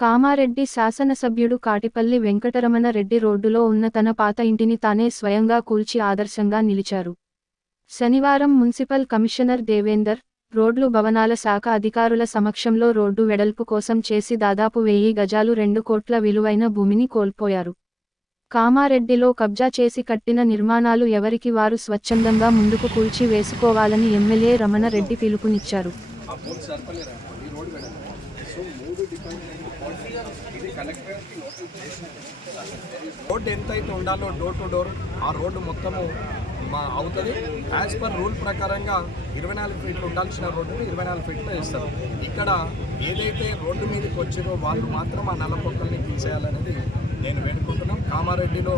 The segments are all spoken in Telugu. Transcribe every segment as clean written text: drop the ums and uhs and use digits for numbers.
కామారెడ్డి శాసనసభ్యుడు కాటిపల్లి వెంకటరమణ రెడ్డి రోడ్డులో ఉన్న తన పాత ఇంటిని తానే స్వయంగా కూల్చి ఆదర్శంగా నిలిచారు. శనివారం మున్సిపల్ కమిషనర్ దేవేందర్, రోడ్లు భవనాల శాఖ అధికారుల సమక్షంలో రోడ్డు వెడల్పు కోసం చేసి దాదాపు 1000 గజాలు 2 కోట్ల విలువైన భూమిని కోల్పోయారు. కామారెడ్డిలో కబ్జా చేసి కట్టిన నిర్మాణాలు ఎవరికి వారు స్వచ్ఛందంగా ముందుకు కూల్చి వేసుకోవాలని ఎమ్మెల్యే రమణరెడ్డి పిలుపునిచ్చారు. రోడ్డు ఎంతైతే ఉండాలో డోర్ టు డోర్ ఆ రోడ్డు మొత్తము అవుతుంది. యాజ్ పర్ రూల్ ప్రకారంగా 24 ఫీట్లు ఉండాల్సిన రోడ్డుని 24 ఫీట్లో ఇస్తారు. ఇక్కడ ఏదైతే రోడ్డు మీదకి వచ్చిరో వాళ్ళు మాత్రం ఆ నల్లపొక్కల్ని తీసేయాలనేది నేను వేడుకుంటున్నాం. కామారెడ్డిలో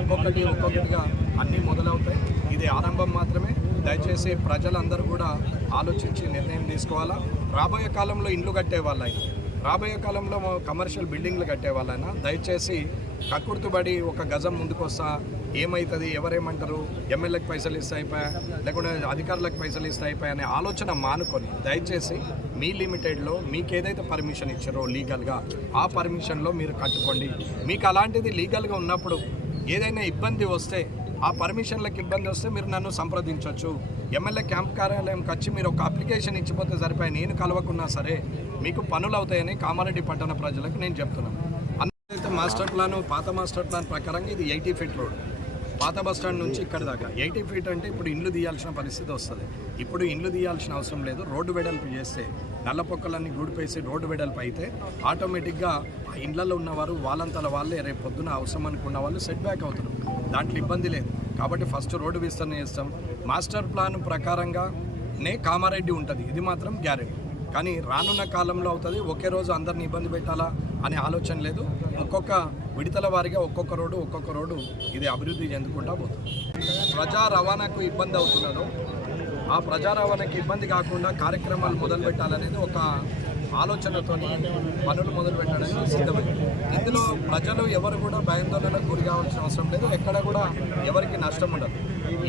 ఒక్కొక్కటిగా అన్నీ మొదలవుతాయి. ఇది ఆరంభం మాత్రమే. దయచేసి ప్రజలందరూ కూడా ఆలోచించి నిర్ణయం తీసుకోవాలా. రాబోయే కాలంలో ఇండ్లు కట్టే వాళ్ళైనా, రాబోయే కాలంలో కమర్షియల్ బిల్డింగ్లు కట్టే వాళ్ళైనా దయచేసి కక్కుర్తుబడి ఒక గజం ముందుకు వస్తా ఏమవుతుంది, ఎవరేమంటారు, ఎమ్మెల్యేకి పైసలు ఇస్తే అయిపోయా, లేకుంటే అధికారులకు పైసలు ఇస్తే అయిపోయా అనే ఆలోచన మానుకొని దయచేసి మీ లిమిటెడ్లో మీకు ఏదైతే పర్మిషన్ ఇచ్చారో లీగల్గా ఆ పర్మిషన్లో మీరు కట్టుకోండి. మీకు అలాంటిది లీగల్గా ఉన్నప్పుడు ఏదైనా ఇబ్బంది వస్తే, ఆ పర్మిషన్లకు ఇబ్బంది వస్తే మీరు నన్ను సంప్రదించవచ్చు. ఎమ్మెల్యే క్యాంప్ కార్యాలయంకి వచ్చి మీరు ఒక అప్లికేషన్ ఇచ్చిపోతే సరిపోయి, నేను కలవకున్నా సరే మీకు పనులు అవుతాయని కామారెడ్డి పట్టణ ప్రజలకు నేను చెప్తున్నాను. అయితే మాస్టర్ ప్లాన్, పాత మాస్టర్ ప్లాన్ ప్రకారంగా ఇది 80 ఫీట్ రోడ్, పాత బస్టాండ్ నుంచి ఇక్కడ దాకా 80 ఫీట్ అంటే ఇప్పుడు ఇండ్లు తీయాల్సిన పరిస్థితి వస్తుంది. ఇప్పుడు ఇండ్లు తీయాల్సిన అవసరం లేదు. రోడ్డు వెడల్పు చేస్తే, నల్లపొక్కలన్నీ గూడిపేసి రోడ్డు వెడల్పు అయితే ఆటోమేటిక్గా ఆ ఇండ్లలో ఉన్నవారు వాళ్ళంతల వాళ్ళే రేపు పొద్దున అవసరం అనుకున్న వాళ్ళు సెట్ బ్యాక్ అవుతారు. దాంట్లో ఇబ్బంది లేదు. కాబట్టి ఫస్ట్ రోడ్డు విస్తరణ చేస్తాం. మాస్టర్ ప్లాన్ ప్రకారంగానే కామారెడ్డి ఉంటుంది, ఇది మాత్రం గ్యారెంటీ. కానీ రానున్న కాలంలో అవుతుంది. ఒకే రోజు అందరిని ఇబ్బంది పెట్టాలా అనే ఆలోచన లేదు. ఒక్కొక్క విడతల వారిగా ఒక్కొక్క రోడ్డు ఇది అభివృద్ధి చెందుకుంటా పోతుంది. ప్రజా రవాణాకు ఇబ్బంది అవుతున్నదో ఆ ప్రజా రవాణాకి ఇబ్బంది కాకుండా కార్యక్రమాలు మొదలు పెట్టాలనేది ఒక ఆలోచనతో పనులు మొదలు పెట్టడానికి సిద్ధమైంది. ఇందులో ప్రజలు ఎవరు కూడా భయాందోళనకు గురి కావాల్సిన అవసరం లేదు. ఎక్కడ కూడా ఎవరికి నష్టం ఉండదు.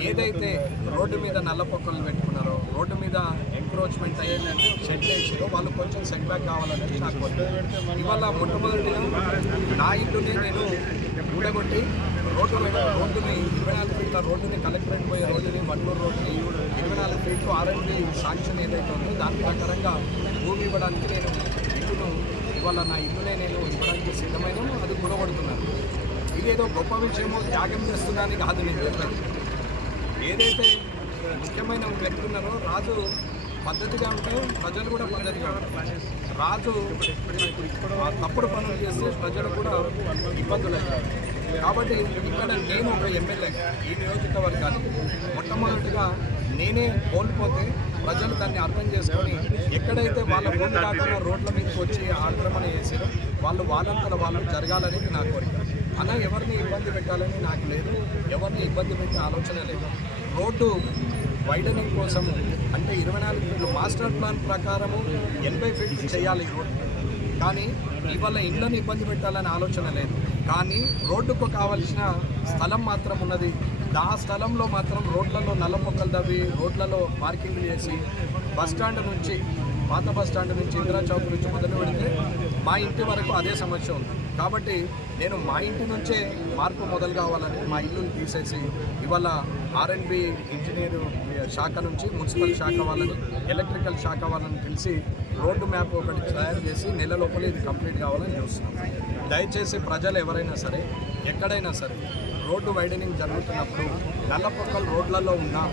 ఏదైతే రోడ్డు మీద నల్లపొక్కలు పెట్టుకున్నారో, రోడ్డు మీద ఎంక్రోచ్మెంట్ అయ్యేదంటే షెడ్ వేసారో వాళ్ళు కొంచెం సెట్ బ్యాక్ కావాలనేది నాకు కోరిక. ఇవాళ మొట్టమొదటిగా నా ఇంటిని నేను ఊడగొట్టి రోడ్డుని 24 ఫీట్ల రోడ్డుని, కలెక్టరేట్ పోయే రోడ్డుని, వడ్లూరు రోడ్డుని 24 ఫీట్లు R&B శాంక్షన్ ఏదైతే ఉందో దాని ప్రకారంగా భూమి ఇవ్వడానికి నేను ఇవాళ నా ఇల్లునే నేను ఇవ్వడానికి సిద్ధమైన అది కూడగొడుతున్నాను. ఇదేదో గొప్ప విషయమో త్యాగం చేస్తుందని కాదు నేను చెప్పాను. ఏదైతే ముఖ్యమైన వ్యక్తి ఉన్నారో రాజు పద్ధతిగా ఉంటే ప్రజలు కూడా పద్ధతిగా ఉంటారు. రాజు తప్పుడు పనులు చేస్తే ప్రజలు కూడా ఇబ్బందులు అవుతారు. కాబట్టి ఇక్కడ నేను ఒక ఎమ్మెల్యే, ఈ నియోజకవర్గాన్ని మొట్టమొదటిగా నేనే కోల్పోతే ప్రజలు దాన్ని అర్థం చేసుకొని ఎక్కడైతే వాళ్ళ భూమి కాకుండా రోడ్ల మీదకి వచ్చి ఆక్రమణ చేసారో వాళ్ళంతలో వాళ్ళు జరగాలనేది నా కోరిక. అలా ఎవరిని ఇబ్బంది పెట్టాలని నాకు లేదు, ఎవరిని ఇబ్బంది పెట్టే ఆలోచన లేదు. రోడ్డు వైడనింగ్ కోసము అంటే 24 ఫీట్లు మాస్టర్ ప్లాన్ ప్రకారము 80 ఫీట్లు చేయాలి ఈ రోడ్డు. కానీ ఇవాళ ఇళ్ళని ఇబ్బంది పెట్టాలనే ఆలోచన లేదు. కానీ రోడ్డుకు కావలసిన స్థలం మాత్రం ఉన్నది. ఆ స్థలంలో మాత్రం రోడ్లలో నల్లపొక్కలు తవ్వి రోడ్లలో పార్కింగ్లు చేసి బస్టాండ్ నుంచి, పాత బస్టాండ్ నుంచి, ఇందిరా చౌక్ నుంచి మొదలు పెడితే మా ఇంటి వరకు అదే సమస్య ఉంది. కాబట్టి నేను మా ఇంటి నుంచే మార్పు మొదలు కావాలని మా ఇల్లుని తీసేసి ఇవాళ R&B ఇంజనీర్ శాఖ నుంచి మున్సిపల్ శాఖ వాళ్ళని, ఎలక్ట్రికల్ శాఖ వాళ్ళని తెలిసి రోడ్డు మ్యాప్ ఒకటి తయారు చేసి నెల లోపల ఇది కంప్లీట్ కావాలని చూస్తున్నాం. దయచేసి ప్రజలు ఎవరైనా సరే, ఎక్కడైనా సరే రోడ్డు వైడనింగ్ జరుగుతున్నప్పుడు నల్లపొక్కలు రోడ్లలో ఉన్నా